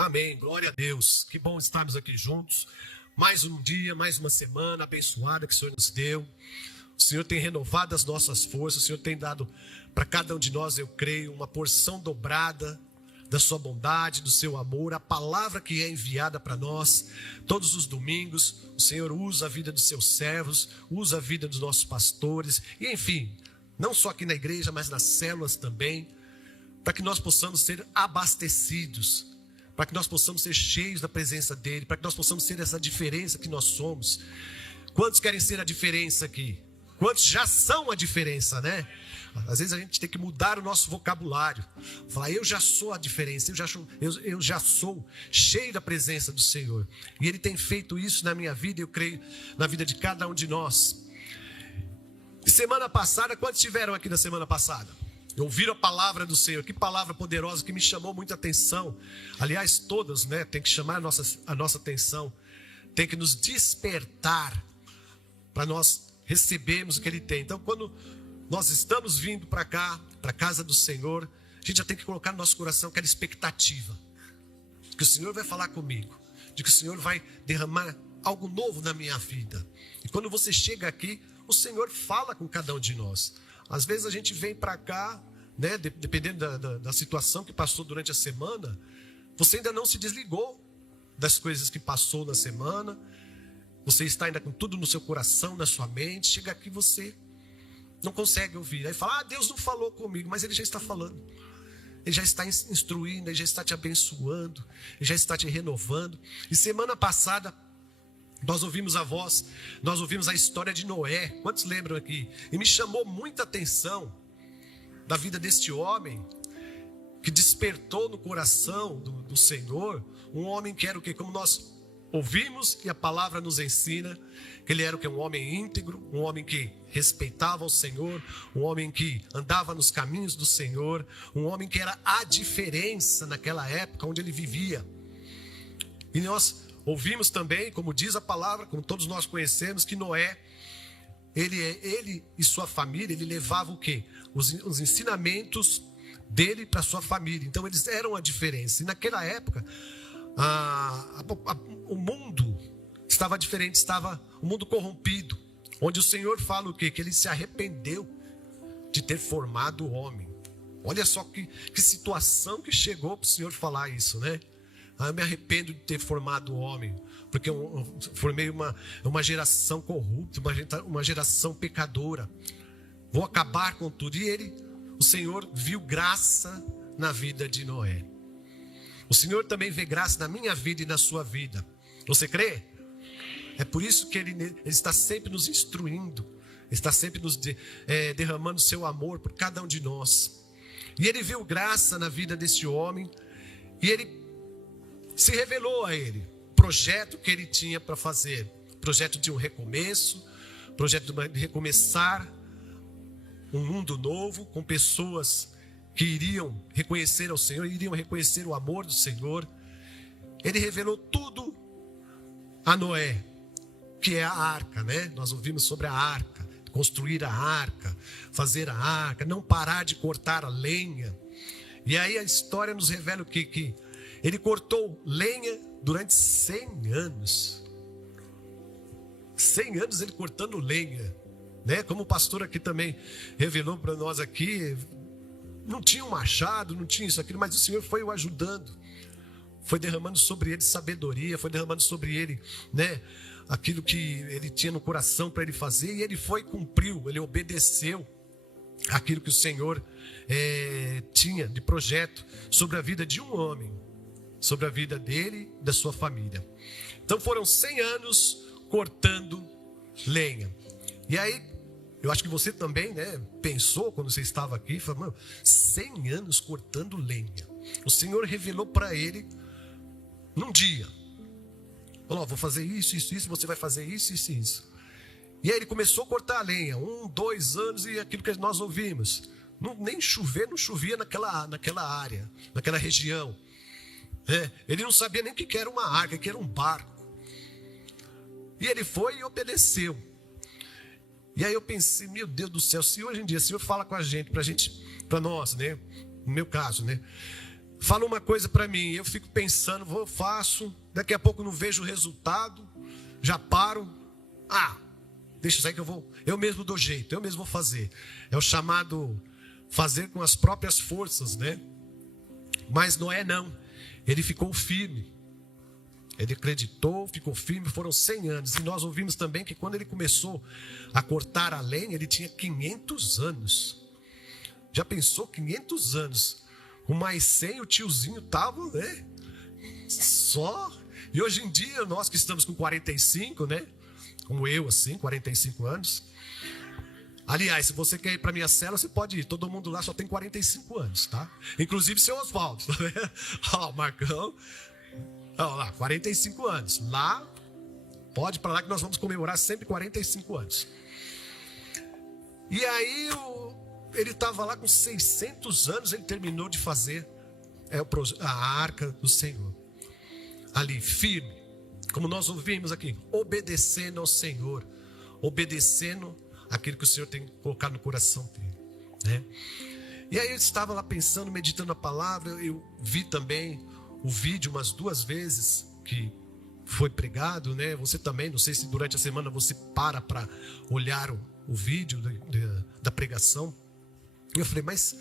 Amém, glória a Deus. Que bom estarmos aqui juntos. Mais um dia, mais uma semana abençoada que o Senhor nos deu. O Senhor tem renovado as nossas forças. O Senhor tem dado para cada um de nós, eu creio, uma porção dobrada da sua bondade, do seu amor. A palavra que é enviada para nós todos os domingos. O Senhor usa a vida dos seus servos, usa a vida dos nossos pastores. E enfim, não só aqui na igreja, mas nas células também, para que nós possamos ser abastecidos, para que nós possamos ser cheios da presença dEle, para que nós possamos ser essa diferença que nós somos. Quantos querem ser a diferença aqui? Quantos já são a diferença, né? Às vezes a gente tem que mudar o nosso vocabulário. Falar, eu já sou a diferença, eu já sou cheio da presença do Senhor. E Ele tem feito isso na minha vida, eu creio, na vida de cada um de nós. E semana passada, quantos estiveram aqui na semana passada? Ouviram a palavra do Senhor, que palavra poderosa, que me chamou muita atenção. Aliás, todas, né, tem que chamar a nossa atenção, tem que nos despertar para nós recebermos o que Ele tem. Então, quando nós estamos vindo para cá, para a casa do Senhor, a gente já tem que colocar no nosso coração aquela expectativa, de que o Senhor vai falar comigo, de que o Senhor vai derramar algo novo na minha vida. E quando você chega aqui, o Senhor fala com cada um de nós. Às vezes a gente vem para cá, né, dependendo da situação que passou durante a semana, você ainda não se desligou das coisas que passou na semana, você está ainda com tudo no seu coração, na sua mente, chega aqui você não consegue ouvir. Aí fala, Deus não falou comigo, mas Ele já está falando. Ele já está instruindo, Ele já está te abençoando, Ele já está te renovando. E semana passada, nós ouvimos a voz, nós ouvimos a história de Noé. Quantos lembram aqui? E me chamou muita atenção da vida deste homem, que despertou no coração do Senhor, um homem que era o quê? Como nós ouvimos e a palavra nos ensina, que ele era o quê? Um homem íntegro, um homem que respeitava o Senhor, um homem que andava nos caminhos do Senhor, um homem que era a diferença naquela época onde ele vivia. E nós ouvimos também, como diz a palavra, como todos nós conhecemos, que Noé, ele e sua família, ele levava o quê? Os ensinamentos dele para sua família. Então eles eram a diferença. E naquela época, o mundo estava diferente, estava o mundo corrompido, onde o Senhor fala o quê? Que Ele se arrependeu de ter formado o homem. Olha só que situação que chegou para o Senhor falar isso, né? Eu me arrependo de ter formado o homem, porque eu formei uma geração corrupta, uma geração pecadora. Vou acabar com tudo. E o Senhor viu graça na vida de Noé. O Senhor também vê graça na minha vida e na sua vida. Você crê? É por isso que Ele está sempre nos instruindo, está sempre nos derramando o seu amor por cada um de nós. E Ele viu graça na vida desse homem, e Ele se revelou a ele, projeto que ele tinha para fazer, projeto de um recomeço, projeto de recomeçar um mundo novo, com pessoas que iriam reconhecer ao Senhor, iriam reconhecer o amor do Senhor. Ele revelou tudo a Noé, que é a arca, né? Nós ouvimos sobre a arca, construir a arca, fazer a arca, não parar de cortar a lenha. E aí a história nos revela o que ele cortou lenha durante 100 anos. 100 anos ele cortando lenha, né? Como o pastor aqui também revelou para nós aqui, não tinha um machado, não tinha isso, aquilo, mas o Senhor foi o ajudando, foi derramando sobre ele sabedoria, foi derramando sobre ele, né, aquilo que ele tinha no coração para ele fazer, e ele foi, cumpriu, ele obedeceu aquilo que o Senhor tinha de projeto sobre a vida de um homem, sobre a vida dele e da sua família. Então foram 100 anos cortando lenha. E aí, eu acho que você também, né, pensou quando você estava aqui, falou, 100 anos cortando lenha. O Senhor revelou para ele num dia. Falou, vou fazer isso, você vai fazer isso. E aí ele começou a cortar a lenha, 1, 2 anos, e aquilo que nós ouvimos. Nem não chovia naquela área, naquela região. Ele não sabia nem o que era uma arca, que era um barco. E ele foi e obedeceu. E aí eu pensei, meu Deus do céu, se hoje em dia o Senhor fala com a gente, para nós, né? No meu caso, né? fala uma coisa para mim, eu fico pensando, vou, faço, daqui a pouco não vejo o resultado, já paro. Deixa isso aí que eu mesmo dou jeito, eu mesmo vou fazer. É o chamado fazer com as próprias forças, né? Mas Noé não, ele ficou firme. Ele acreditou, ficou firme, foram 100 anos. E nós ouvimos também que quando ele começou a cortar a lenha, ele tinha 500 anos. Já pensou, 500 anos? Com mais 100, o tiozinho estava, né? Só. E hoje em dia, nós que estamos com 45, né? Como eu, assim, 45 anos. Aliás, se você quer ir para minha cela, você pode ir. Todo mundo lá só tem 45 anos, tá? Inclusive seu Oswaldo. Ó, Marcão. Olha lá, 45 anos. Lá, pode ir para lá que nós vamos comemorar sempre 45 anos. E aí, ele estava lá com 600 anos, ele terminou de fazer a arca do Senhor. Ali, firme. Como nós ouvimos aqui, obedecendo ao Senhor. Obedecendo aquilo que o Senhor tem colocado no coração dele, né? E aí eu estava lá pensando, meditando a palavra. Eu vi também o vídeo umas 2 vezes que foi pregado, né? Você também, não sei se durante a semana você para olhar o vídeo da pregação. E eu falei, mas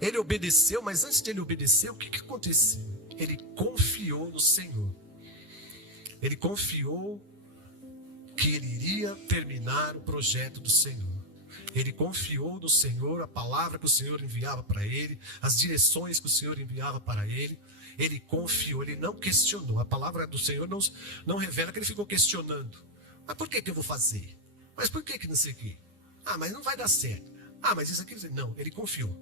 ele obedeceu, mas antes de ele obedecer, o que aconteceu? Ele confiou no Senhor. Ele confiou que ele iria terminar o projeto do Senhor. Ele confiou no Senhor, a palavra que o Senhor enviava para ele, as direções que o Senhor enviava para ele. Ele confiou, ele não questionou. A palavra do Senhor não revela que ele ficou questionando. Mas por que eu vou fazer? Mas por que não sei o quê? Mas não vai dar certo. Mas isso aqui... Não, ele confiou.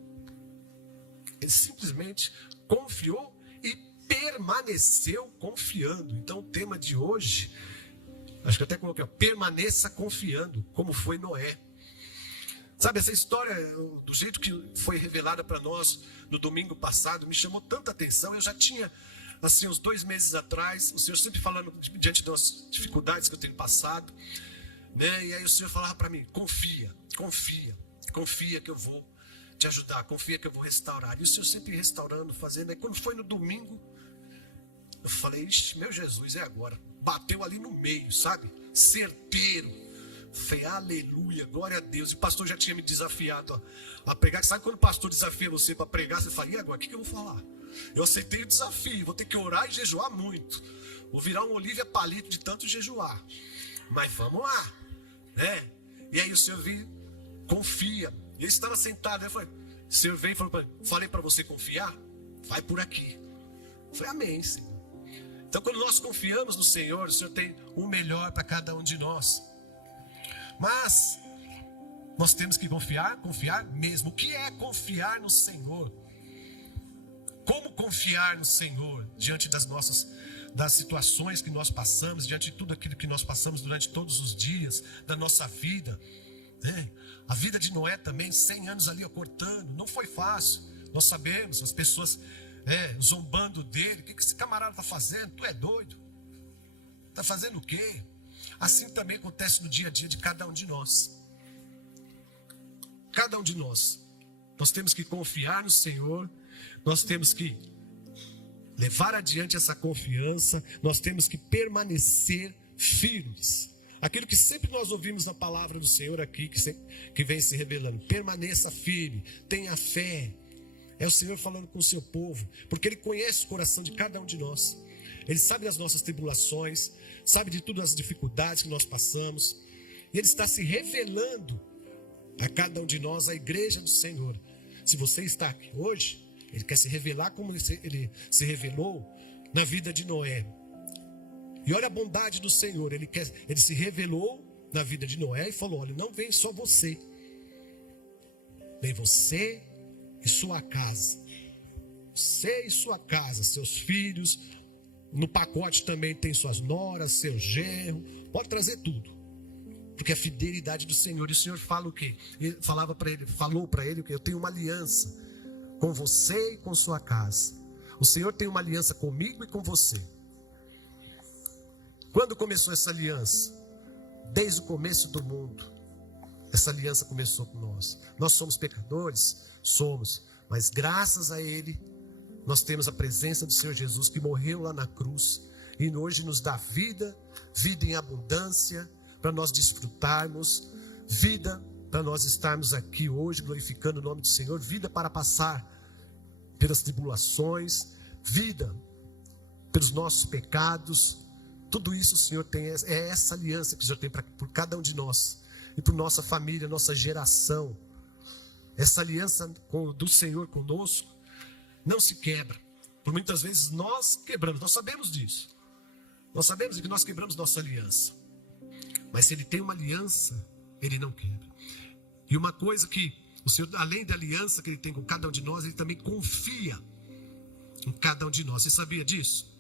Ele simplesmente confiou e permaneceu confiando. Então o tema de hoje, acho que até coloquei, permaneça confiando, como foi Noé. Sabe, essa história, do jeito que foi revelada para nós no domingo passado, me chamou tanta atenção. Eu já tinha, assim, uns 2 meses atrás, o Senhor sempre falando diante das dificuldades que eu tenho passado, né? E aí o Senhor falava para mim, confia que eu vou te ajudar, confia que eu vou restaurar. E o Senhor sempre restaurando, fazendo. Aí quando foi no domingo, eu falei, ixi, meu Jesus, é agora. Bateu ali no meio, sabe? Certeiro. Falei, aleluia, glória a Deus. E o pastor já tinha me desafiado a pregar. Sabe quando o pastor desafia você para pregar? Você fala, e agora, o que eu vou falar? Eu aceitei o desafio, vou ter que orar e jejuar muito. Vou virar um Olívia Palito de tanto jejuar. Mas vamos lá, né? E aí o Senhor veio, confia. E ele estava sentado, eu falei, o Senhor veio e falou para mim, falei para você confiar? Vai por aqui. Eu falei, amém, Senhor. Então quando nós confiamos no Senhor, o Senhor tem o melhor para cada um de nós. Mas nós temos que confiar mesmo. O que é confiar no Senhor? Como confiar no Senhor diante das situações que nós passamos, diante de tudo aquilo que nós passamos durante todos os dias da nossa vida, né? A vida de Noé também, 100 anos ali cortando, não foi fácil. Nós sabemos, as pessoas zombando dele. O que esse camarada está fazendo? Tu é doido? Está fazendo o quê? Assim também acontece no dia a dia de cada um de nós. Cada um de nós. Nós temos que confiar no Senhor. Nós temos que levar adiante essa confiança. Nós temos que permanecer firmes. Aquilo que sempre nós ouvimos na palavra do Senhor aqui, que vem se revelando. Permaneça firme, tenha fé. É o Senhor falando com o seu povo. Porque Ele conhece o coração de cada um de nós. Ele sabe das nossas tribulações, sabe de todas as dificuldades que nós passamos. E Ele está se revelando a cada um de nós, a igreja do Senhor. Se você está aqui hoje, Ele quer se revelar como Ele se revelou na vida de Noé. E olha a bondade do Senhor. Ele se revelou na vida de Noé e falou, olha, não vem só você. Vem você e sua casa. Você e sua casa, seus filhos. No pacote também tem suas noras, seu genro. Pode trazer tudo. Porque a fidelidade do Senhor. E o Senhor fala o quê? Ele falou para ele que eu tenho uma aliança com você e com sua casa. O Senhor tem uma aliança comigo e com você. Quando começou essa aliança? Desde o começo do mundo. Essa aliança começou com nós. Nós somos pecadores? Somos. Mas graças a Ele, nós temos a presença do Senhor Jesus, que morreu lá na cruz e hoje nos dá vida, vida em abundância, para nós desfrutarmos, vida para nós estarmos aqui hoje glorificando o nome do Senhor, vida para passar pelas tribulações, vida pelos nossos pecados. Tudo isso o Senhor tem, é essa aliança que o Senhor tem por cada um de nós e por nossa família, nossa geração. Essa aliança do Senhor conosco não se quebra. Por muitas vezes nós quebramos, nós sabemos disso. Nós sabemos que nós quebramos nossa aliança. Mas se Ele tem uma aliança, Ele não quebra. E uma coisa que o Senhor, além da aliança que Ele tem com cada um de nós, Ele também confia em cada um de nós. Você sabia disso?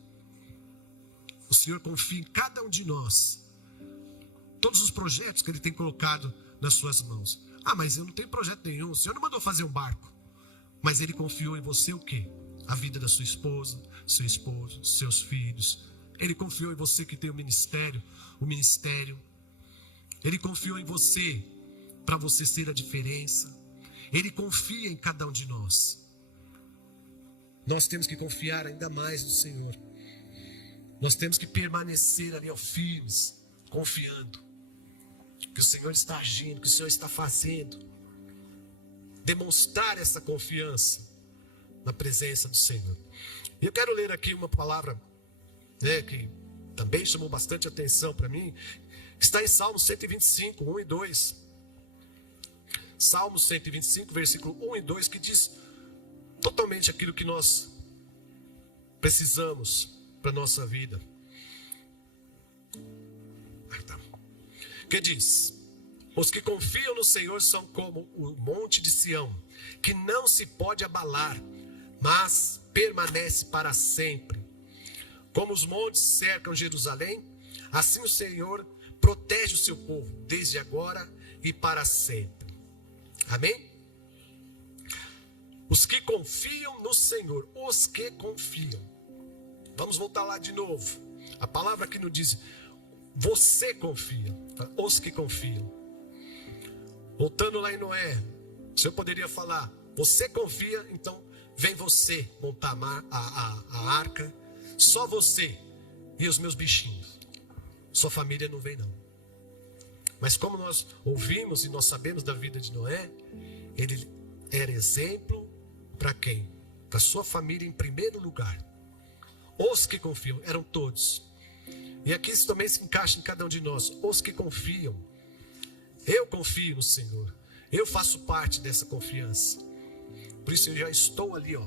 O Senhor confia em cada um de nós. Todos os projetos que Ele tem colocado nas suas mãos. Ah, mas eu não tenho projeto nenhum. O Senhor não mandou fazer um barco. Mas Ele confiou em você o quê? A vida da sua esposa, seu esposo, seus filhos. Ele confiou em você que tem o ministério. Ele confiou em você para você ser a diferença. Ele confia em cada um de nós. Nós temos que confiar ainda mais no Senhor. Nós temos que permanecer ali, firmes, confiando que o Senhor está agindo, que o Senhor está fazendo. Demonstrar essa confiança na presença do Senhor. E eu quero ler aqui uma palavra, que também chamou bastante atenção para mim. Está em Salmos 125, 1 e 2. Salmos 125, versículo 1 e 2, que diz totalmente aquilo que nós precisamos para a nossa vida. Que diz: os que confiam no Senhor são como o monte de Sião, que não se pode abalar, mas permanece para sempre. Como os montes cercam Jerusalém, assim o Senhor protege o seu povo, desde agora e para sempre. Amém? Os que confiam no Senhor, os que confiam. Vamos voltar lá de novo. A palavra aqui não diz você confia, os que confiam. Voltando lá em Noé, o Senhor poderia falar: você confia, então vem você montar a arca, só você e os meus bichinhos. Sua família não vem não. Mas como nós ouvimos e nós sabemos da vida de Noé, ele era exemplo para quem? Para sua família em primeiro lugar. Os que confiam, eram todos. E aqui isso também se encaixa em cada um de nós. Os que confiam. Eu confio no Senhor. Eu faço parte dessa confiança. Por isso eu já estou ali,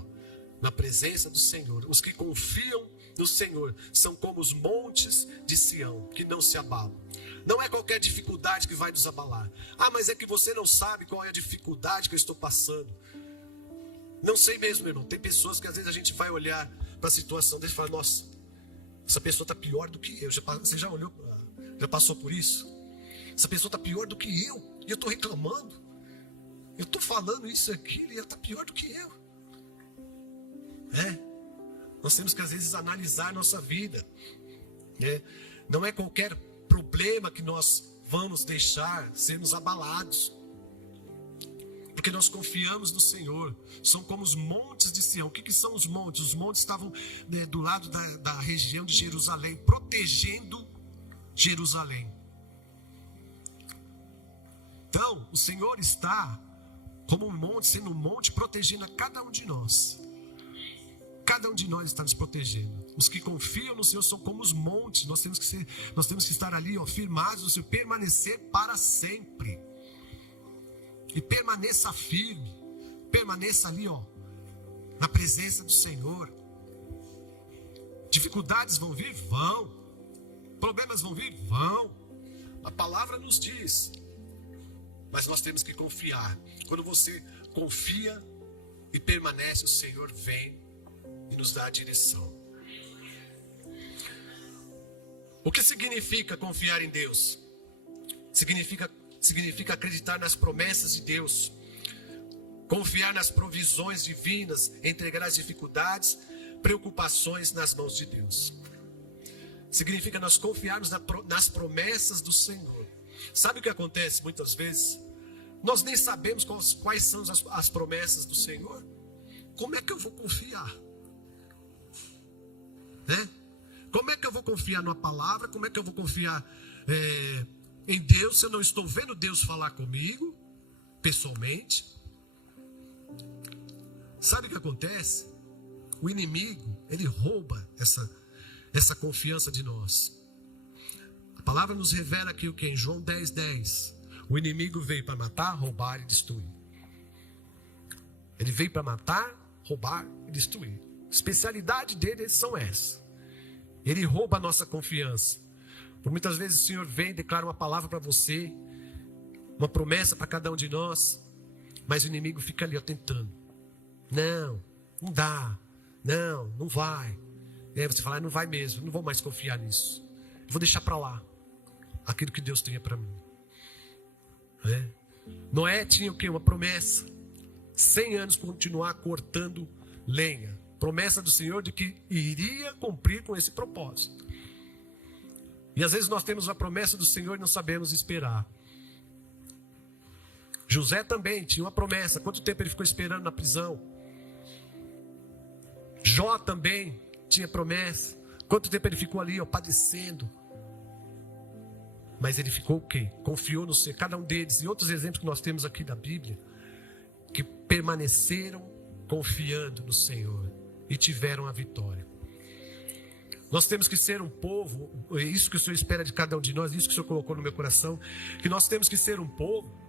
na presença do Senhor. Os que confiam no Senhor são como os montes de Sião, que não se abalam. Não é qualquer dificuldade que vai nos abalar. Ah, mas é que você não sabe qual é a dificuldade que eu estou passando. Não sei mesmo, meu irmão. Tem pessoas que às vezes a gente vai olhar para a situação deles e fala: nossa, essa pessoa está pior do que eu. Você já olhou, já passou por isso? Essa pessoa está pior do que eu. E eu estou reclamando. Eu estou falando isso aqui e ela está pior do que eu. Nós temos que às vezes analisar a nossa vida. Não é qualquer problema que nós vamos deixar sermos abalados. Porque nós confiamos no Senhor. São como os montes de Sião. O que são os montes? Os montes estavam do lado da região de Jerusalém, protegendo Jerusalém. Então, o Senhor está como um monte, sendo um monte, protegendo a cada um de nós. Cada um de nós está nos protegendo. Os que confiam no Senhor são como os montes. Nós temos que estar ali, firmados no Senhor, permanecer para sempre. E permaneça firme. Permaneça ali, na presença do Senhor. Dificuldades vão vir? Vão. Problemas vão vir? Vão. A palavra nos diz. Mas nós temos que confiar. Quando você confia e permanece, o Senhor vem e nos dá a direção. O que significa confiar em Deus? Significa acreditar nas promessas de Deus, confiar nas provisões divinas, entregar as dificuldades, preocupações nas mãos de Deus. Significa nós confiarmos nas promessas do Senhor. Sabe o que acontece muitas vezes? Nós nem sabemos quais são as promessas do Senhor. Como é que eu vou confiar? né? Como é que eu vou confiar numa palavra? Como é que eu vou confiar em Deus se eu não estou vendo Deus falar comigo pessoalmente? Sabe o que acontece? O inimigo, ele rouba essa confiança de nós. A palavra nos revela aqui o que? Em João 10:10. O inimigo veio para matar, roubar e destruir. Ele veio para matar, roubar e destruir. A especialidade dele são essas. Ele rouba a nossa confiança. Por muitas vezes o Senhor vem e declara uma palavra para você, uma promessa para cada um de nós, mas o inimigo fica ali, ó, tentando. Não dá. Não vai. E aí você fala, não vai mesmo, não vou mais confiar nisso. Eu vou deixar para lá aquilo que Deus tenha para mim. Noé tinha o quê? Uma promessa. 100 anos continuar cortando lenha. Promessa do Senhor de que iria cumprir com esse propósito. E às vezes nós temos a promessa do Senhor e não sabemos esperar. José também tinha uma promessa. Quanto tempo ele ficou esperando na prisão? Jó também tinha promessa. Quanto tempo ele ficou ali, ó, padecendo? Mas ele ficou o quê? Confiou no Senhor. Cada um deles, e outros exemplos que nós temos aqui da Bíblia, que permaneceram confiando no Senhor e tiveram a vitória. Nós temos que ser um povo, isso que o Senhor espera de cada um de nós, isso que o Senhor colocou no meu coração, que nós temos que ser um povo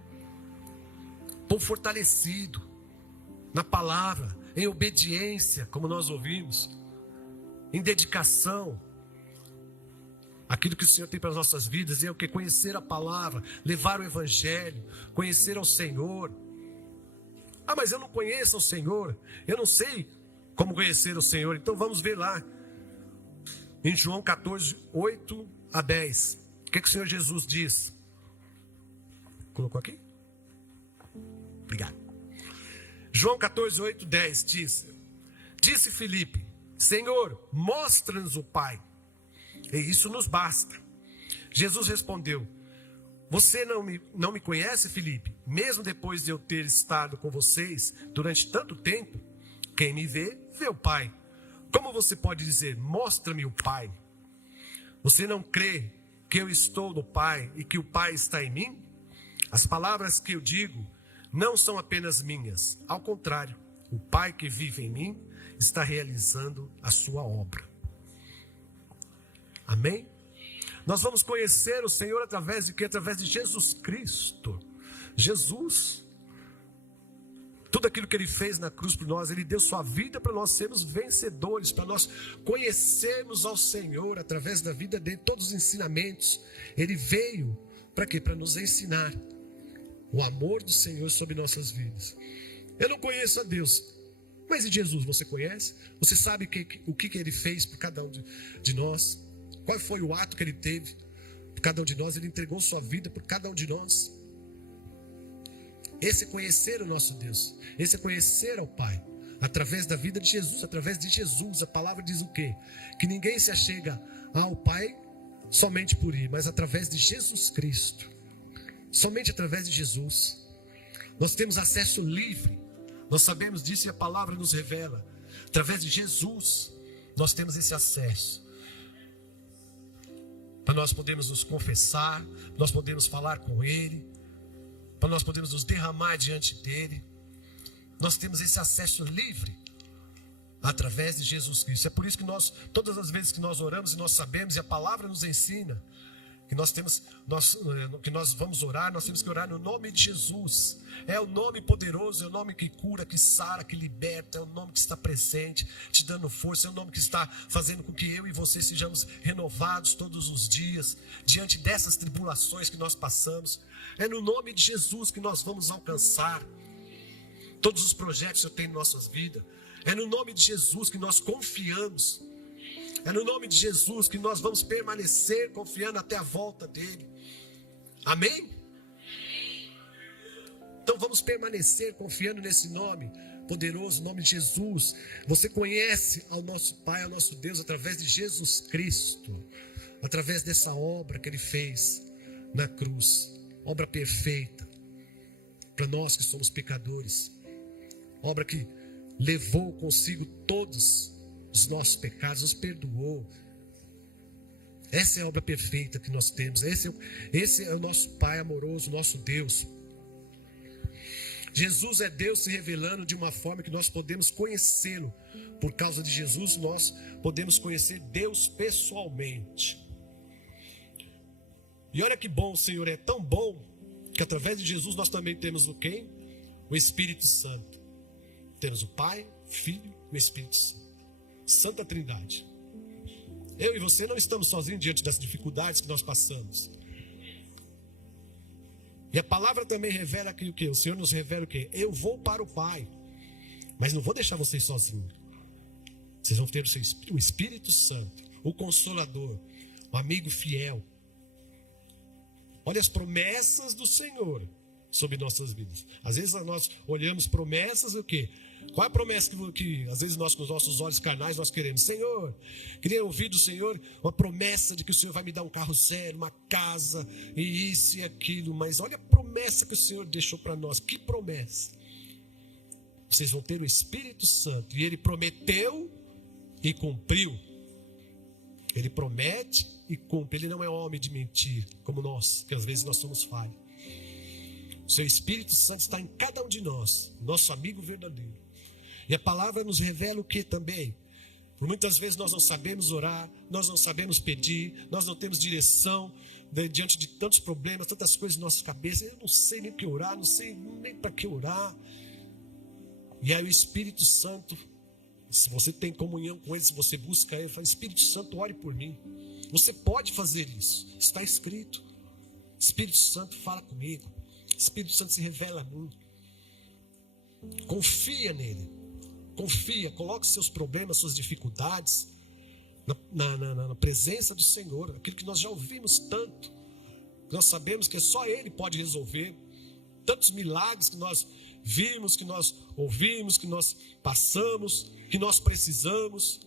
fortalecido na palavra, em obediência, como nós ouvimos, em dedicação. Aquilo que o Senhor tem para as nossas vidas é o que? Conhecer a palavra, levar o evangelho, conhecer ao Senhor. Ah, mas eu não conheço o Senhor, eu não sei como conhecer o Senhor. Então vamos ver lá, em João 14:8-10. O que o Senhor Jesus diz? Colocou aqui? Obrigado. João 14:8-10 diz: Disse Filipe, Senhor, mostra-nos o Pai, e isso nos basta. Jesus respondeu: Você não me conhece, Filipe? Mesmo depois de eu ter estado com vocês durante tanto tempo, quem me vê, vê o Pai. Como você pode dizer, mostra-me o Pai? Você não crê que eu estou no Pai e que o Pai está em mim? As palavras que eu digo não são apenas minhas. Ao contrário, o Pai que vive em mim está realizando a sua obra. Amém? Nós vamos conhecer o Senhor através de quê? Através de Jesus Cristo. Jesus, tudo aquilo que Ele fez na cruz por nós, Ele deu sua vida para nós sermos vencedores, para nós conhecermos ao Senhor através da vida dele, todos os ensinamentos. Ele veio para quê? Para nos ensinar o amor do Senhor sobre nossas vidas. Eu não conheço a Deus, mas e Jesus você conhece? Você sabe o que Ele fez por cada um de nós? Qual foi o ato que Ele teve por cada um de nós? Ele entregou sua vida por cada um de nós. Esse é conhecer o nosso Deus. Esse é conhecer ao Pai. Através da vida de Jesus, através de Jesus. A palavra diz o quê? Que ninguém se achega ao Pai somente por ir, mas através de Jesus Cristo. Somente através de Jesus. Nós temos acesso livre. Nós sabemos disso e a palavra nos revela. Através de Jesus, nós temos esse acesso. Para nós podermos nos confessar, nós podemos falar com Ele, para nós podermos nos derramar diante dEle. Nós temos esse acesso livre através de Jesus Cristo. É por isso que nós, todas as vezes que nós oramos e nós sabemos, e a palavra nos ensina, que que nós vamos orar, nós temos que orar no nome de Jesus. É o nome poderoso, é o nome que cura, que sara, que liberta, é o nome que está presente, te dando força, é o nome que está fazendo com que eu e você sejamos renovados todos os dias, diante dessas tribulações que nós passamos. É no nome de Jesus que nós vamos alcançar todos os projetos que eu tenho em nossas vidas. É no nome de Jesus que nós confiamos. É no nome de Jesus que nós vamos permanecer confiando até a volta dEle. Amém? Então vamos permanecer confiando nesse nome poderoso, nome de Jesus. Você conhece ao nosso Pai, ao nosso Deus, através de Jesus Cristo. Através dessa obra que Ele fez na cruz. Obra perfeita. Para nós que somos pecadores. Obra que levou consigo todos dos nossos pecados, nos perdoou. Essa é a obra perfeita que nós temos. Esse é o nosso Pai amoroso, nosso Deus. Jesus é Deus se revelando de uma forma que nós podemos conhecê-lo. Por causa de Jesus, nós podemos conhecer Deus pessoalmente. E olha que bom, o Senhor é tão bom, que através de Jesus nós também temos o quem? O Espírito Santo. Temos o Pai, o Filho e o Espírito Santo. Santa Trindade. Eu e você não estamos sozinhos diante das dificuldades que nós passamos. E a palavra também revela que o quê? O Senhor nos revela o quê? Eu vou para o Pai, mas não vou deixar vocês sozinhos. Vocês vão ter o Espírito Santo, o Consolador, o amigo fiel. Olha as promessas do Senhor sobre nossas vidas. Às vezes nós olhamos promessas, o quê? Qual é a promessa que às vezes nós, com os nossos olhos carnais, nós queremos? Senhor, queria ouvir do Senhor uma promessa de que o Senhor vai me dar um carro zero, uma casa, e isso e aquilo. Mas olha a promessa que o Senhor deixou para nós. Que promessa? Vocês vão ter o Espírito Santo. E Ele prometeu e cumpriu. Ele promete e cumpre. Ele não é homem de mentir, como nós, que às vezes nós somos falhos. O seu Espírito Santo está em cada um de nós, nosso amigo verdadeiro. E a palavra nos revela o que também? Por muitas vezes nós não sabemos orar, nós não sabemos pedir, nós não temos direção diante de tantos problemas, tantas coisas em nossas cabeças. Eu não sei nem o que orar, não sei nem para que orar. E aí o Espírito Santo, se você tem comunhão com Ele, se você busca Ele, fala: Espírito Santo, ore por mim. Você pode fazer isso, está escrito. Espírito Santo, fala comigo. Espírito Santo, se revela a mim. Confia nele. Confia, coloque seus problemas, suas dificuldades na presença do Senhor. Aquilo que nós já ouvimos tanto, que nós sabemos que só Ele pode resolver. Tantos milagres que nós vimos, que nós ouvimos, que nós passamos, que nós precisamos.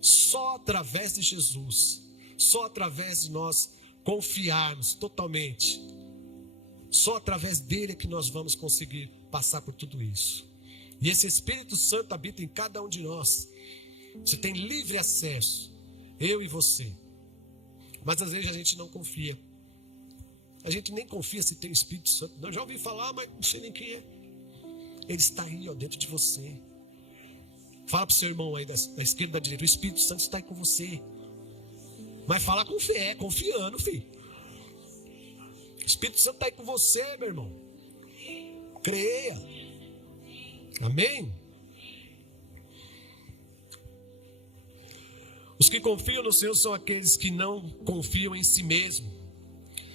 Só através de Jesus, só através de nós confiarmos totalmente, só através dele é que nós vamos conseguir passar por tudo isso. E esse Espírito Santo habita em cada um de nós. Você tem livre acesso, eu e você. Mas às vezes a gente não confia. A gente nem confia se tem o Espírito Santo. Eu já ouvi falar, mas não sei nem quem é. Ele está aí, ó, dentro de você. Fala para o seu irmão aí da esquerda e da direita: o Espírito Santo está aí com você. Mas fala com fé, confiando, filho. O Espírito Santo está aí com você, meu irmão. Creia. Amém? Os que confiam no Senhor são aqueles que não confiam em si mesmo.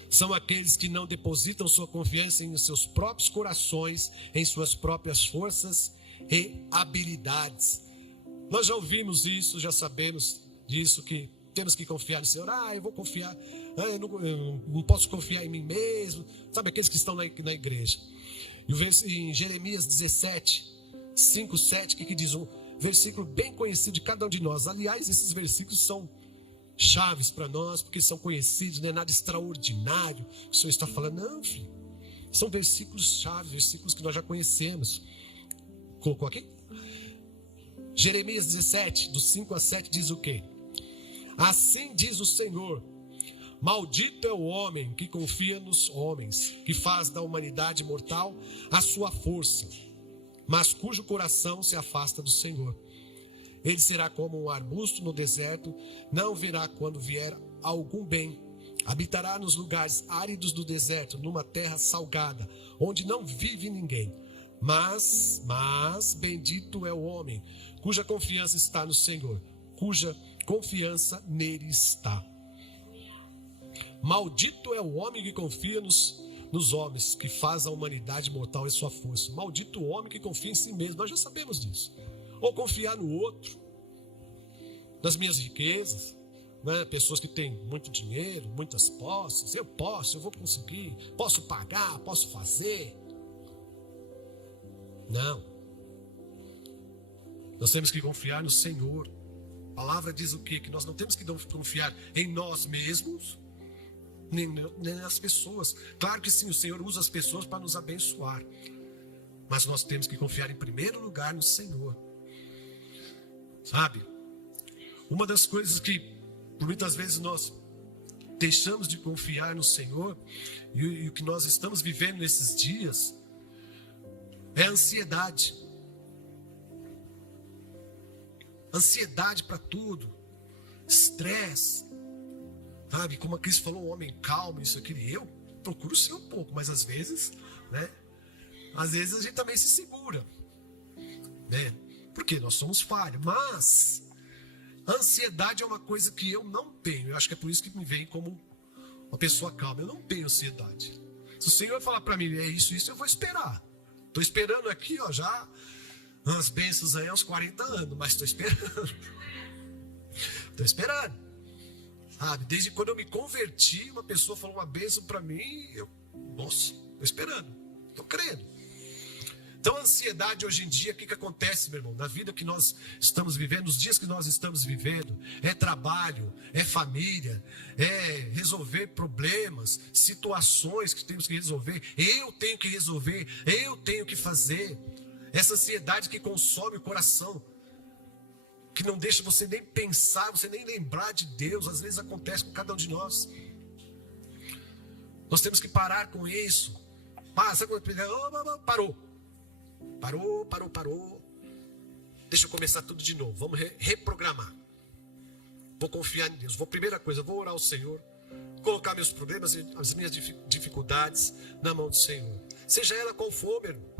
São aqueles que não depositam sua confiança em seus próprios corações, em suas próprias forças e habilidades. Nós já ouvimos isso, já sabemos disso, que temos que confiar no Senhor. Eu vou confiar, eu não posso confiar em mim mesmo. Sabe aqueles que estão na igreja? Em Jeremias 17, 5, 7, que diz um versículo bem conhecido de cada um de nós. Aliás, esses versículos são chaves para nós, porque são conhecidos, não é nada extraordinário que o Senhor está falando. Não, filho. São versículos chaves, versículos que nós já conhecemos. Colocou aqui? Jeremias 17, do 5 a 7, diz o quê? Assim diz o Senhor: maldito é o homem que confia nos homens, que faz da humanidade mortal a sua força, mas cujo coração se afasta do Senhor. Ele será como um arbusto no deserto, não verá quando vier algum bem. Habitará nos lugares áridos do deserto, numa terra salgada, onde não vive ninguém. Mas bendito é o homem cuja confiança está no Senhor, cuja confiança nele está. Maldito é o homem que confia nos homens, que faz a humanidade mortal em sua força. Maldito o homem que confia em si mesmo. Nós já sabemos disso. Ou confiar no outro, nas minhas riquezas, né? Pessoas que têm muito dinheiro, muitas posses. Eu vou conseguir, posso pagar, posso fazer. Não. Nós temos que confiar no Senhor. A palavra diz o quê? Que nós não temos que confiar em nós mesmos, nem nas pessoas. Claro que sim, o Senhor usa as pessoas para nos abençoar, mas nós temos que confiar em primeiro lugar no Senhor. Sabe? Uma das coisas que muitas vezes nós deixamos de confiar no Senhor, e o que nós estamos vivendo nesses dias, é a ansiedade. Ansiedade para tudo, estresse, sabe? Como a Cris falou, um homem calmo, isso aqui. Eu procuro ser um pouco, mas às vezes, né? Às vezes a gente também se segura, né? Porque nós somos falhos. Mas a ansiedade é uma coisa que eu não tenho. Eu acho que é por isso que me vem como uma pessoa calma. Eu não tenho ansiedade. Se o Senhor falar para mim, é isso, eu vou esperar. Estou esperando aqui, ó, já as bênçãos aí há uns 40 anos, mas estou esperando. Estou esperando. Sabe? Desde quando eu me converti, uma pessoa falou uma bênção para mim, nossa, estou esperando, estou crendo. Então a ansiedade hoje em dia, o que acontece, meu irmão? Na vida que nós estamos vivendo, nos dias que nós estamos vivendo, é trabalho, é família, é resolver problemas, situações que temos que resolver. Eu tenho que resolver, eu tenho que fazer. Essa ansiedade que consome o coração, que não deixa você nem pensar, você nem lembrar de Deus. Às vezes acontece com cada um de nós. Nós temos que parar com isso. Parou. Deixa eu começar tudo de novo. Vamos reprogramar. Vou confiar em Deus. Primeira coisa, vou orar ao Senhor, colocar meus problemas e as minhas dificuldades na mão do Senhor. Seja ela qual for, meu irmão.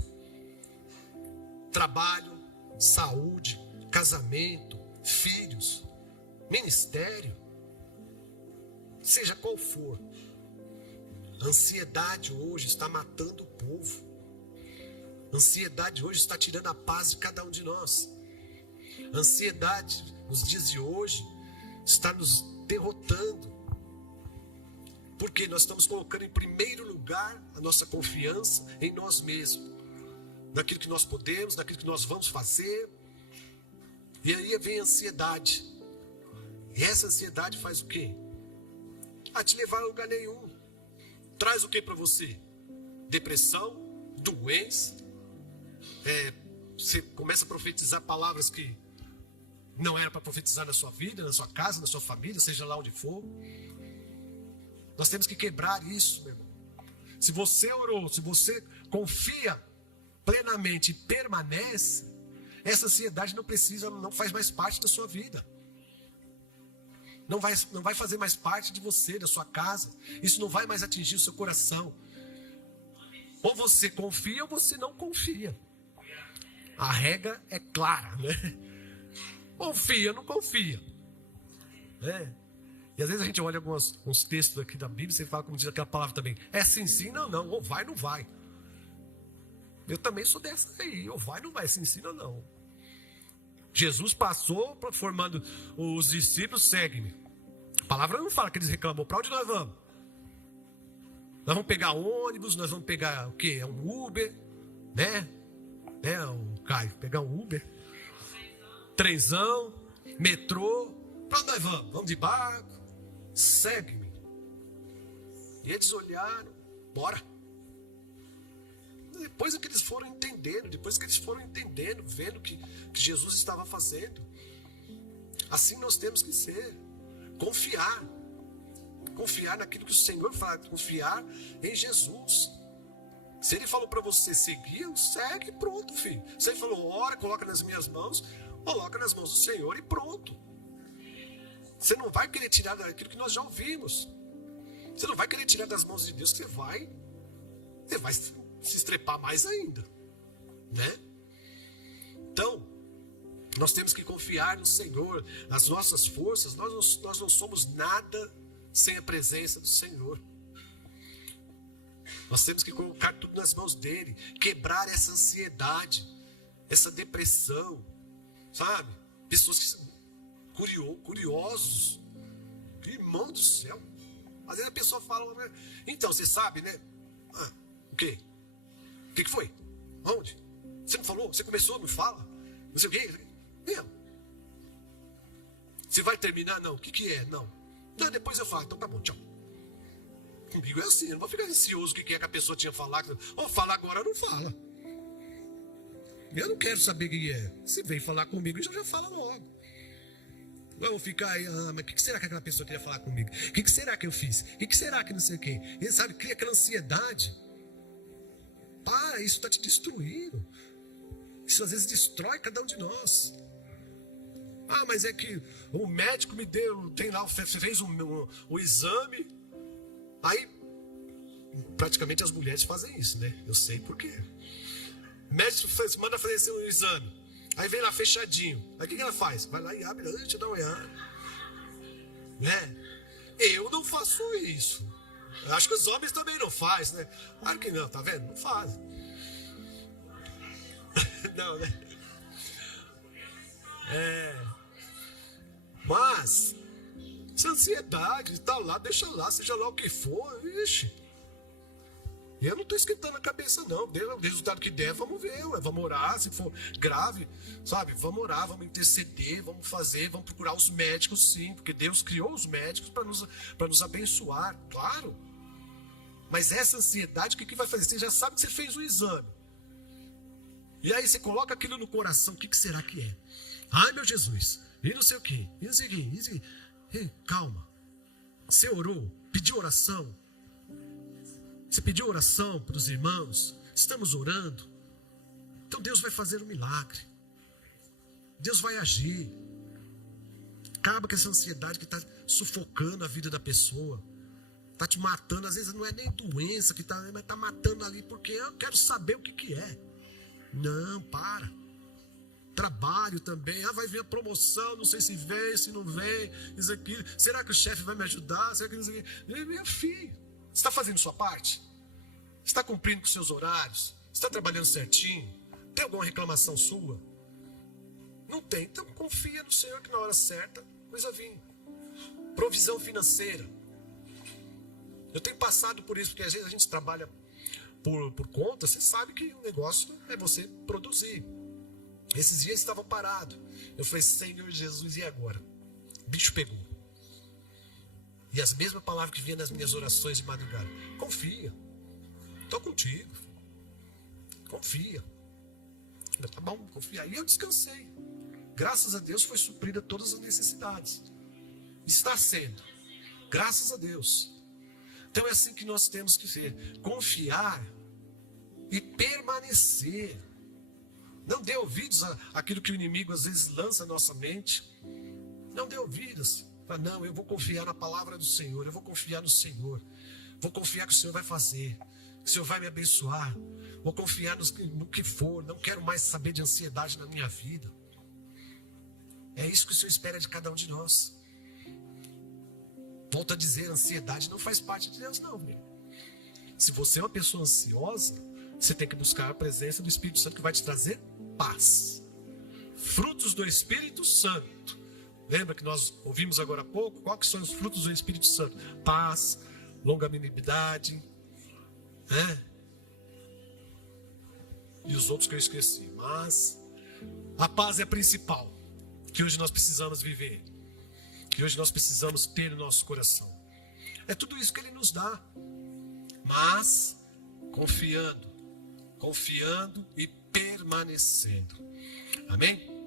Trabalho, saúde, casamento, filhos, ministério, seja qual for. A ansiedade hoje está matando o povo. A ansiedade hoje está tirando a paz de cada um de nós. A ansiedade nos dias de hoje está nos derrotando. Porque nós estamos colocando em primeiro lugar a nossa confiança em nós mesmos. Naquilo que nós podemos, naquilo que nós vamos fazer. E aí vem a ansiedade. E essa ansiedade faz o quê? Te levar a lugar nenhum. Traz o que para você? Depressão, doença. Você começa a profetizar palavras que não era para profetizar na sua vida, na sua casa, na sua família, seja lá onde for. Nós temos que quebrar isso, meu irmão. Se você orou, se você confia plenamente e permanece, essa ansiedade não faz mais parte da sua vida. Não vai fazer mais parte de você, da sua casa. Isso não vai mais atingir o seu coração. Ou você confia ou você não confia. A regra é clara, né? Confia, não confia. E às vezes a gente olha alguns textos aqui da Bíblia e você fala, como diz aquela palavra também, é sim, não, ou vai, não vai. Eu também sou dessa aí, ou vai, não vai, se ensina, não. Jesus passou formando os discípulos, segue-me. A palavra não fala que eles reclamam, para onde nós vamos? Nós vamos pegar ônibus, nós vamos pegar o quê? Um Uber, né? O Caio, pegar um Uber, trenzão, metrô, para onde nós vamos? Vamos de barco, segue-me. E eles olharam, bora. Depois é que eles foram entendendo, vendo o que Jesus estava fazendo. Assim nós temos que ser. Confiar naquilo que o Senhor fala, confiar em Jesus. Se Ele falou para você seguir, segue, pronto, filho. Se Ele falou, ora, coloca nas minhas mãos, coloca nas mãos do Senhor e pronto. Você não vai querer tirar daquilo que nós já ouvimos. Você não vai querer tirar das mãos de Deus, que você vai se estrepar mais ainda, né? Então, nós temos que confiar no Senhor, nas nossas forças. Nós não somos nada sem a presença do Senhor. Nós temos que colocar tudo nas mãos dele, quebrar essa ansiedade, essa depressão, sabe? Pessoas curiosos, irmão do céu. Às vezes a pessoa fala, então, você sabe, né? O quê? O que foi? Onde? Você não falou? Você começou? Não fala? Não sei o quê? Você vai terminar? Não. O que é? Não, depois eu falo. Então tá bom, tchau. Comigo é assim, eu não vou ficar ansioso o que é que a pessoa tinha falado. Ou fala agora, não fala. Eu não quero saber o que é. Se vem falar comigo, já fala logo. Vamos ficar aí, mas o que será que aquela pessoa queria falar comigo? O que será que eu fiz? O que será que não sei o quê? E sabe, cria aquela ansiedade. Para, isso está te destruindo. Isso às vezes destrói cada um de nós. Ah, mas é que o médico me deu, tem lá, fez o exame. Aí, praticamente as mulheres fazem isso, né? Eu sei por quê. O médico manda fazer um exame. Aí vem lá fechadinho. Aí o que ela faz? Vai lá e abre, deixa eu dar uma olhada. Né? Eu não faço isso. Eu acho que os homens também não fazem, né? Claro que não, tá vendo? Não fazem. Não, né? Mas, essa ansiedade, tá lá, deixa lá, seja lá o que for, ixi. Eu não estou esquentando a cabeça, não. O resultado que der, vamos ver. Vamos orar, se for grave, sabe? Vamos orar, vamos interceder, vamos fazer, vamos procurar os médicos, sim, porque Deus criou os médicos para nos abençoar, claro. Mas essa ansiedade, o que vai fazer? Você já sabe que você fez o exame. E aí você coloca aquilo no coração, o que será que é? Ai, meu Jesus, e não sei o quê, e não sei o quê, e não sei o quê. Ei, calma. Você orou, pediu oração. Você pediu oração para os irmãos? Estamos orando. Então Deus vai fazer um milagre. Deus vai agir. Acaba com essa ansiedade que está sufocando a vida da pessoa. Está te matando. Às vezes não é nem doença que está, mas está matando ali porque eu quero saber o que é. Não, para. Trabalho também. Ah, vai vir a promoção, não sei se vem, se não vem. Isso aqui. Será que o chefe vai me ajudar? Será que não sei o quê? Meu filho. Você está fazendo sua parte? Você está cumprindo com seus horários? Você está trabalhando certinho? Tem alguma reclamação sua? Não tem, então confia no Senhor que na hora certa a coisa vem. Provisão financeira. Eu tenho passado por isso, porque às vezes a gente trabalha por conta, você sabe que o negócio é você produzir. Esses dias estavam parados. Eu falei, Senhor Jesus, e agora? O bicho pegou. E as mesmas palavras que vinham nas minhas orações de madrugada. Confia. Estou contigo. Confia. Tá bom, confia. E eu descansei. Graças a Deus foi suprida todas as necessidades. Está sendo. Graças a Deus. Então é assim que nós temos que ser. Confiar e permanecer. Não dê ouvidos àquilo que o inimigo às vezes lança na nossa mente. Não dê ouvidos. Não, eu vou confiar na palavra do Senhor, eu vou confiar no Senhor, vou confiar que o Senhor vai fazer, que o Senhor vai me abençoar, vou confiar no que for, não quero mais saber de ansiedade na minha vida. É isso que o Senhor espera de cada um de nós. Volto a dizer, a ansiedade não faz parte de Deus, não. Se você é uma pessoa ansiosa, você tem que buscar a presença do Espírito Santo que vai te trazer paz. Frutos do Espírito Santo. Lembra que nós ouvimos agora há pouco? Quais que são os frutos do Espírito Santo? Paz, longanimidade, né? E os outros que eu esqueci. Mas a paz é a principal, que hoje nós precisamos viver, que hoje nós precisamos ter no nosso coração. É tudo isso que Ele nos dá. Mas confiando e permanecendo. Amém?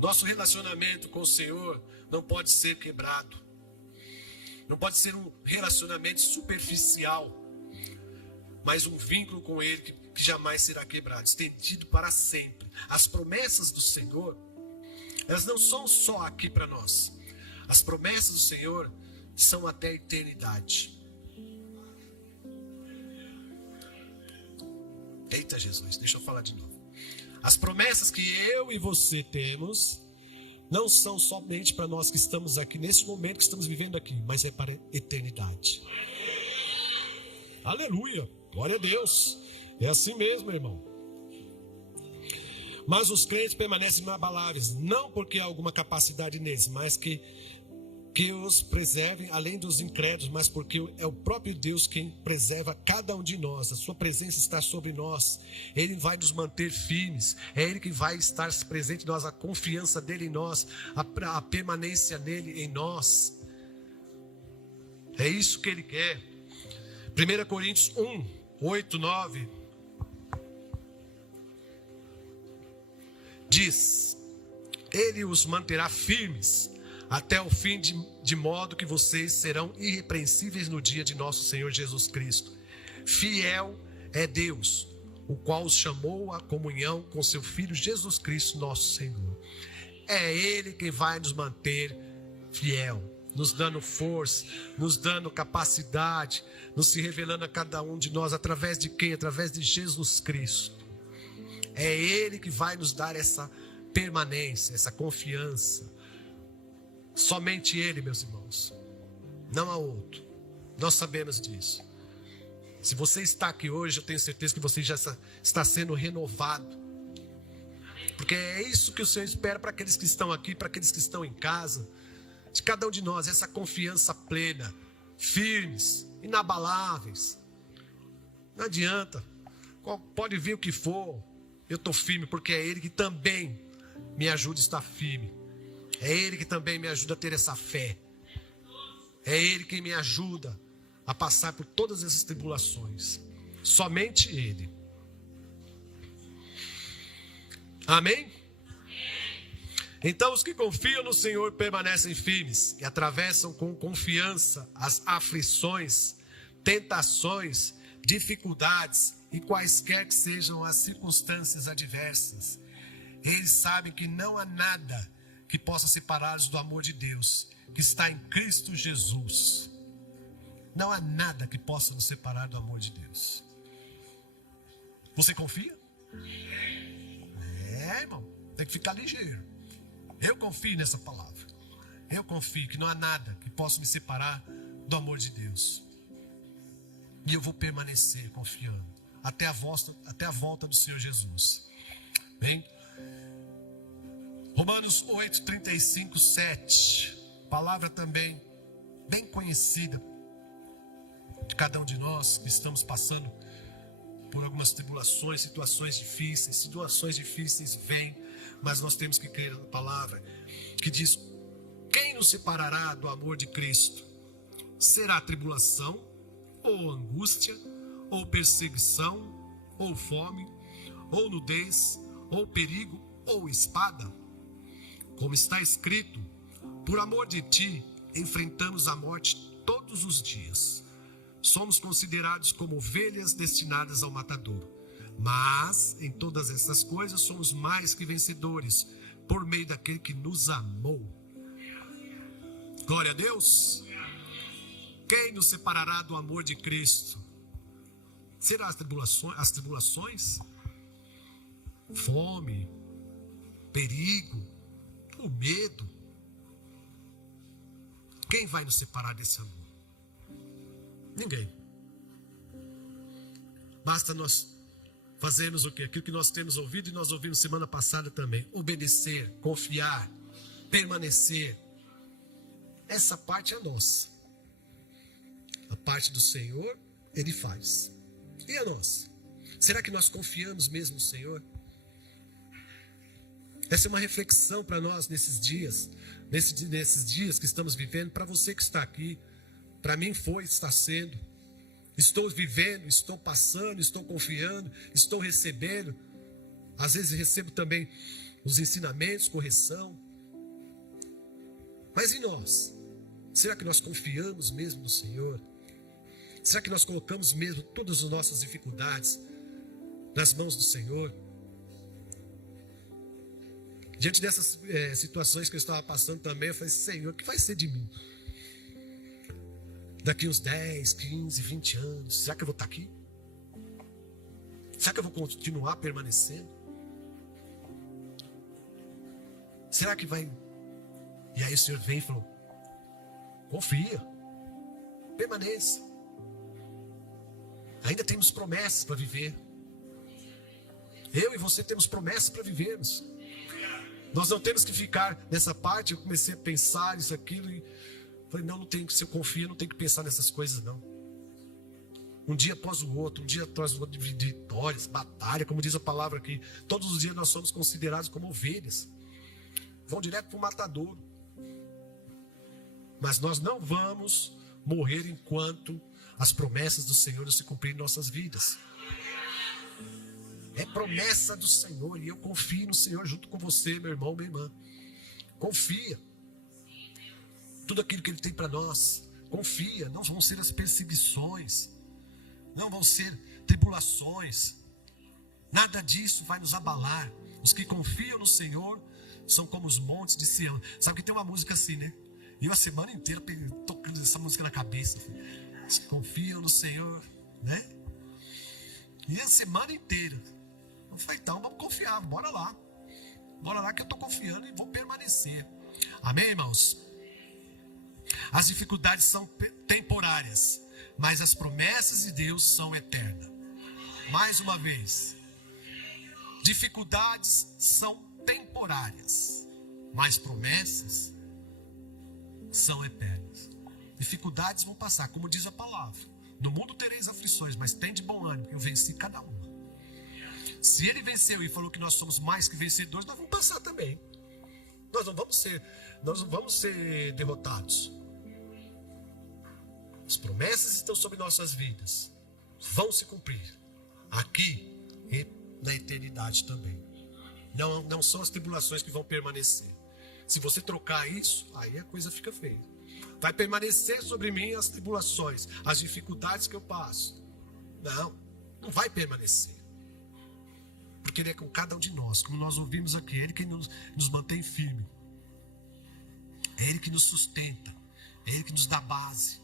Nosso relacionamento com o Senhor não pode ser quebrado. Não pode ser um relacionamento superficial, mas um vínculo com Ele que jamais será quebrado, estendido para sempre. As promessas do Senhor, elas não são só aqui para nós. As promessas do Senhor são até a eternidade. Eita Jesus, deixa eu falar de novo. As promessas que eu e você temos não são somente para nós que estamos aqui nesse momento que estamos vivendo aqui, mas é para a eternidade. Aleluia, glória a Deus. É assim mesmo, irmão. Mas os crentes permanecem inabaláveis, não porque há alguma capacidade neles, mas que os preservem, além dos incrédulos, mas porque é o próprio Deus quem preserva cada um de nós. A sua presença está sobre nós. Ele vai nos manter firmes. É Ele que vai estar presente em nós, a confiança dele em nós, a permanência nele em nós. É isso que Ele quer. 1 Coríntios 1, 8, 9 diz: Ele os manterá firmes até o fim, de modo que vocês serão irrepreensíveis no dia de nosso Senhor Jesus Cristo. Fiel é Deus, o qual os chamou à comunhão com seu Filho Jesus Cristo, nosso Senhor. É Ele quem vai nos manter fiel, nos dando força, nos dando capacidade, nos se revelando a cada um de nós, através de quem? Através de Jesus Cristo. É Ele que vai nos dar essa permanência, essa confiança. Somente Ele, meus irmãos, não há outro. Nós sabemos disso. Se você está aqui hoje, eu tenho certeza que você já está sendo renovado. Porque é isso que o Senhor espera para aqueles que estão aqui, para aqueles que estão em casa. De cada um de nós, essa confiança plena, firmes, inabaláveis. Não adianta, pode vir o que for, eu estou firme, porque é Ele que também me ajuda a estar firme. É Ele que também me ajuda a ter essa fé. É Ele que me ajuda a passar por todas essas tribulações. Somente Ele. Amém? Então os que confiam no Senhor permanecem firmes e atravessam com confiança as aflições, tentações, dificuldades e quaisquer que sejam as circunstâncias adversas. Eles sabem que não há nada que possa separá-los do amor de Deus, que está em Cristo Jesus. Não há nada que possa nos separar do amor de Deus. Você confia? Irmão, tem que ficar ligeiro. Eu confio nessa palavra. Eu confio que não há nada que possa me separar do amor de Deus. E eu vou permanecer confiando até a volta do Senhor Jesus. Bem? Romanos 8, 35, 7. Palavra também bem conhecida de cada um de nós que estamos passando por algumas tribulações, situações difíceis vêm, mas nós temos que crer na palavra que diz: quem nos separará do amor de Cristo? Será tribulação, ou angústia, ou perseguição, ou fome, ou nudez, ou perigo, ou espada? Como está escrito: por amor de ti enfrentamos a morte todos os dias. Somos considerados como ovelhas destinadas ao matadouro. Mas em todas essas coisas somos mais que vencedores por meio daquele que nos amou. Glória a Deus. Quem nos separará do amor de Cristo? Será as tribulações? Fome, perigo, o medo? Quem vai nos separar desse amor? Ninguém. Basta nós fazermos o quê? Aquilo que nós temos ouvido e nós ouvimos semana passada também. Obedecer, confiar, permanecer. Essa parte é nossa. A parte do Senhor, Ele faz. E a nós? Será que nós confiamos mesmo no Senhor? Essa é uma reflexão para nós nesses dias que estamos vivendo, para você que está aqui. Para mim está sendo. Estou vivendo, estou passando, estou confiando, estou recebendo. Às vezes recebo também os ensinamentos, correção. Mas e nós? Será que nós confiamos mesmo no Senhor? Será que nós colocamos mesmo todas as nossas dificuldades nas mãos do Senhor? Diante dessas situações que eu estava passando também, eu falei: Senhor, o que vai ser de mim? Daqui uns 10, 15, 20 anos, será que eu vou estar aqui? Será que eu vou continuar permanecendo? Será que vai... E aí o Senhor vem e falou: confia, permaneça. Ainda temos promessas para viver. Eu e você temos promessas para vivermos. Nós não temos que ficar nessa parte. Eu comecei a pensar isso, aquilo, e falei: não tem que, se eu confio, não tem que pensar nessas coisas, não. Um dia após o outro, de vitórias, batalha, como diz a palavra aqui. Todos os dias nós somos considerados como ovelhas. Vão direto para o matadouro. Mas nós não vamos morrer enquanto as promessas do Senhor não se cumprirem em nossas vidas. É promessa do Senhor. E eu confio no Senhor junto com você, meu irmão, minha irmã. Confia. Tudo aquilo que Ele tem para nós. Confia. Não vão ser as perseguições. Não vão ser tribulações. Nada disso vai nos abalar. Os que confiam no Senhor são como os montes de Sião. Sabe que tem uma música assim, né? E eu a semana inteira tocando essa música na cabeça. Os que confiam no Senhor, né? E a semana inteira. Eu falei, então vamos confiar, bora lá. Bora lá que eu estou confiando e vou permanecer. Amém, irmãos? As dificuldades são temporárias, mas as promessas de Deus são eternas. Mais uma vez. Dificuldades são temporárias, mas promessas são eternas. Dificuldades vão passar, como diz a palavra. No mundo tereis aflições, mas tem de bom ânimo, eu venci cada uma. Se Ele venceu e falou que nós somos mais que vencedores, nós vamos passar também. Nós não vamos ser derrotados. As promessas estão sobre nossas vidas, vão se cumprir aqui e na eternidade também. Não são as tribulações que vão permanecer. Se você trocar isso, aí a coisa fica feia. Vai permanecer sobre mim as tribulações, as dificuldades que eu passo. Não vai permanecer. Porque Ele é com cada um de nós, como nós ouvimos aqui. É Ele que nos mantém firme. É Ele que nos sustenta. É Ele que nos dá base.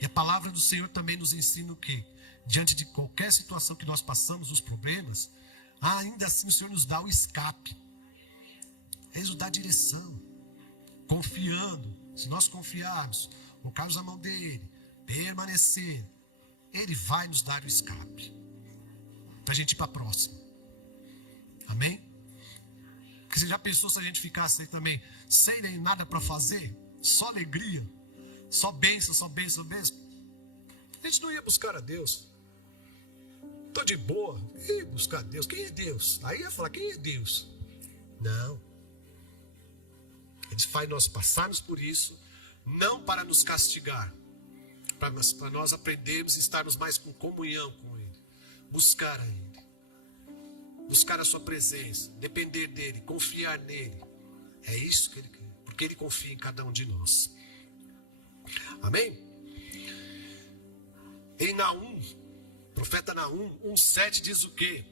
E a palavra do Senhor também nos ensina o quê? Diante de qualquer situação que nós passamos, os problemas, ainda assim o Senhor nos dá o escape. Ele nos dá a direção. Confiando. Se nós confiarmos, colocarmos a mão dEle, permanecer, Ele vai nos dar o escape. Para a gente ir para a próxima. Amém? Porque você já pensou se a gente ficasse aí também sem nem nada para fazer? Só alegria, só bênção, só bênção, bênção. A gente não ia buscar a Deus. Estou de boa, ia buscar a Deus. Quem é Deus? Aí ia falar, quem é Deus? Não. Ele faz nós passarmos por isso, não para nos castigar, mas para nós aprendermos e estarmos mais com comunhão com Ele. Buscar a Ele. Buscar a sua presença, depender dEle, confiar nele. É isso que Ele quer, porque Ele confia em cada um de nós. Amém? Em Naum, profeta Naum 1,7 diz o quê?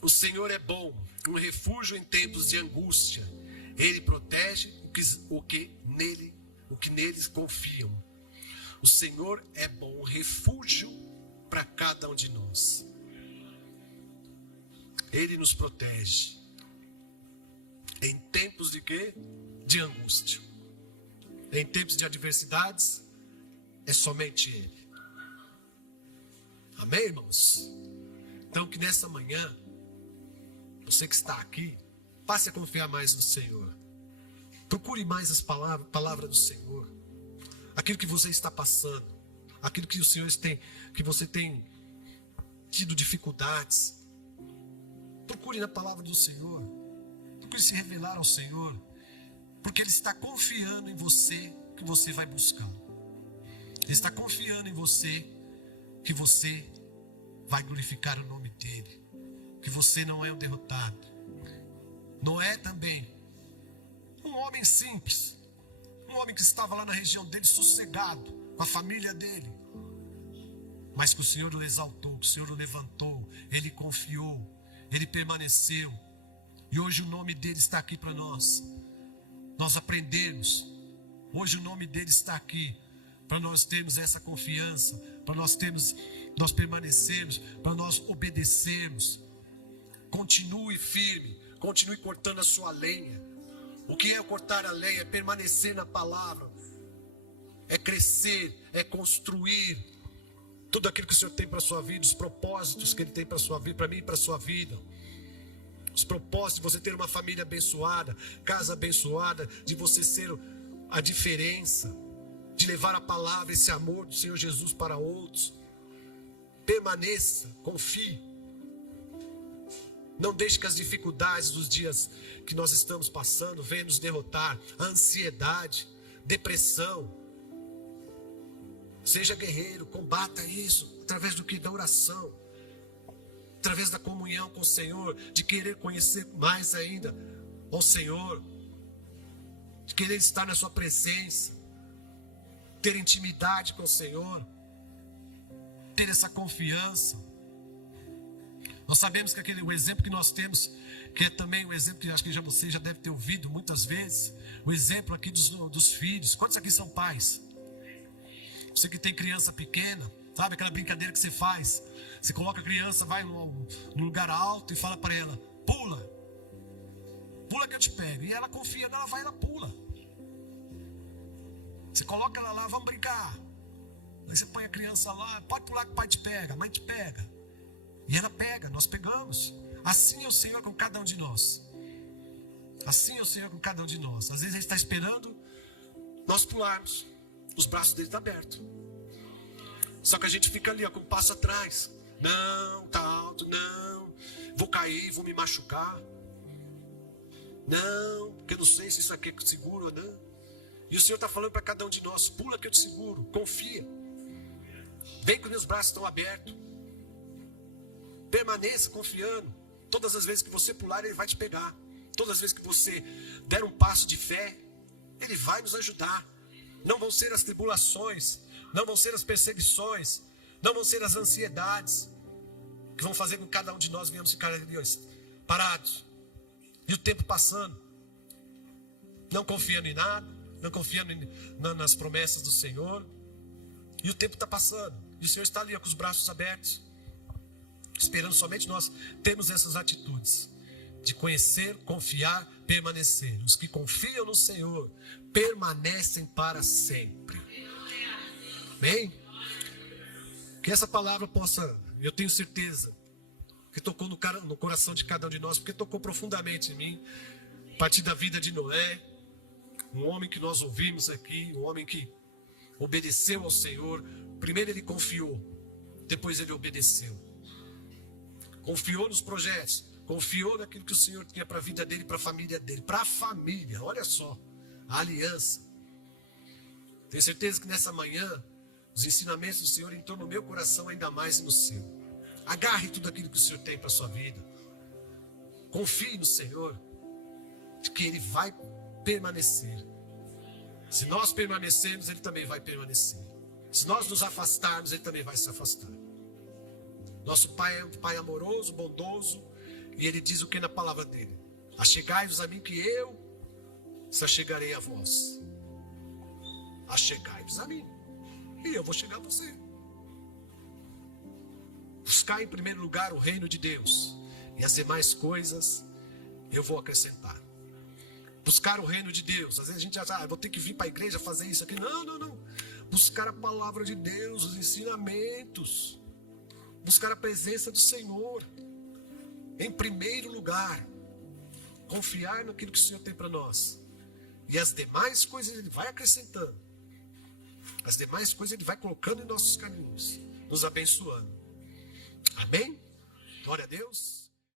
O Senhor é bom, um refúgio em tempos de angústia. Ele protege o que neles confiam. O Senhor é bom, um refúgio para cada um de nós. Ele nos protege. Em tempos de quê? De angústia. Em tempos de adversidades, é somente Ele. Amém, irmãos? Então que nessa manhã, você que está aqui, passe a confiar mais no Senhor. Procure mais as palavras do Senhor. Aquilo que você está passando. Aquilo que o Senhor tem, que você tem tido dificuldades. Procure na palavra do Senhor. Procure se revelar ao Senhor. Porque Ele está confiando em você que você vai buscar. Ele está confiando em você que você vai glorificar o nome dEle. Que você não é um derrotado. Noé também. Um homem simples. Um homem que estava lá na região dele sossegado. Com a família dele. Mas que o Senhor o exaltou. Que o Senhor o levantou. Ele confiou. Ele permaneceu. E hoje o nome dele está aqui para nós. Nós aprendemos. Hoje o nome dele está aqui. Para nós termos essa confiança. Para nós permanecermos. Para nós obedecermos. Continue firme. Continue cortando a sua lenha. O que é cortar a lenha? É permanecer na palavra. É crescer. É construir. Tudo aquilo que o Senhor tem para a sua vida. Os propósitos que Ele tem para a sua vida. Para mim e para a sua vida. Os propósitos de você ter uma família abençoada. Casa abençoada. De você ser a diferença. De levar a palavra, esse amor do Senhor Jesus para outros. Permaneça. Confie. Não deixe que as dificuldades dos dias que nós estamos passando venham nos derrotar. A ansiedade, depressão. Seja guerreiro, combata isso através do que? Da oração. através da comunhão com o Senhor, de querer conhecer mais ainda o Senhor, de querer estar na sua presença, ter intimidade com o Senhor, ter essa confiança. Nós sabemos que o exemplo que nós temos, que é também o exemplo que acho que você já deve ter ouvido muitas vezes, o exemplo aqui dos filhos. Quantos aqui são pais? Você que tem criança pequena, sabe aquela brincadeira que você faz? Você coloca a criança, vai num lugar alto e fala para ela, pula. Pula que eu te pego. E ela confia, ela vai, ela pula. Você coloca ela lá, vamos brincar. Aí você põe a criança lá, pode pular que o pai te pega, a mãe te pega. E ela pega, nós pegamos. Assim é o Senhor com cada um de nós. Assim é o Senhor com cada um de nós. Às vezes Ele está esperando nós pularmos. Os braços dele estão abertos. Só que a gente fica ali, ó, com um passo atrás. Não, tá alto, não. Vou cair, vou me machucar. Não, porque eu não sei se isso aqui é seguro ou não. E o Senhor está falando para cada um de nós, pula que eu te seguro, confia. Vem que os meus braços estão abertos. Permaneça confiando. Todas as vezes que você pular, Ele vai te pegar. Todas as vezes que você der um passo de fé, Ele vai nos ajudar. Não vão ser as tribulações, não vão ser as perseguições, não vão ser as ansiedades que vão fazer com que cada um de nós venhamos ficar ali, parados. E o tempo passando, não confiando em nada, não confiando nas promessas do Senhor. E o tempo está passando, e o Senhor está ali, ó, com os braços abertos, esperando somente nós termos essas atitudes de conhecer, confiar, permanecer. Os que confiam no Senhor permanecem para sempre. Amém? Que essa palavra possa, eu tenho certeza, que tocou no coração de cada um de nós, porque tocou profundamente em mim, a partir da vida de Noé, um homem que nós ouvimos aqui, um homem que obedeceu ao Senhor. Primeiro ele confiou, depois ele obedeceu. Confiou nos projetos, confiou naquilo que o Senhor tinha para a vida dele, para a família dele, para a família, olha só, a aliança. Tenho certeza que nessa manhã, os ensinamentos do Senhor entrou no meu coração ainda mais e no seu. Agarre tudo aquilo que o Senhor tem para a sua vida. Confie no Senhor, de que Ele vai permanecer. Se nós permanecermos, Ele também vai permanecer. Se nós nos afastarmos, Ele também vai se afastar. Nosso Pai é um Pai amoroso, bondoso, e Ele diz o que na palavra dele? Achegai-vos a mim que eu se achegarei a vós. Achegai-vos a mim e eu vou chegar a você. Buscar em primeiro lugar o reino de Deus, e as demais coisas eu vou acrescentar. Buscar o reino de Deus. Às vezes a gente já vou ter que vir para a igreja fazer isso aqui. Não. Buscar a palavra de Deus, os ensinamentos. Buscar a presença do Senhor. Em primeiro lugar, confiar naquilo que o Senhor tem para nós. E as demais coisas Ele vai acrescentando. As demais coisas Ele vai colocando em nossos caminhos, nos abençoando. Amém? Glória a Deus.